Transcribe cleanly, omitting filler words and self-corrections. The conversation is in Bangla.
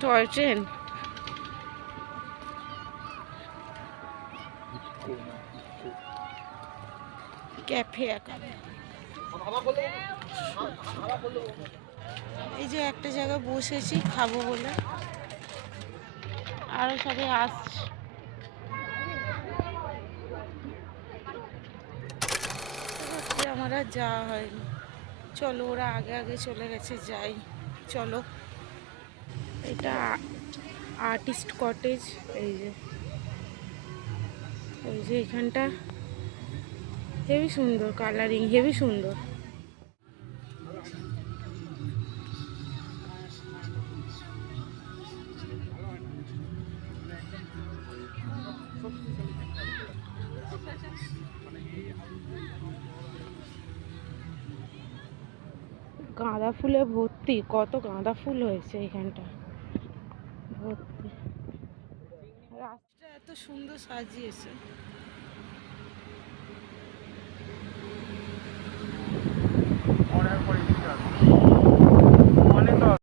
Toy train. Cafe academy. এই যে একটা জায়গায় বসেছি খাবো বলে, আরো সবাই আসছে। আমার আর যাওয়া হয়নি। চলো, ওরা আগে আগে চলে গেছে, যাই। চলো, এটা আর্টিস্ট কটেজ। এই যে, এই যে এখানটা হেবি সুন্দর, কালারিং হেবি সুন্দর। গাঁদা ফুলে ভর্তি, কত গাঁদা ফুল হয়েছে এখানটা ভর্তি। রাস্তা এত সুন্দর সাজিয়েছে।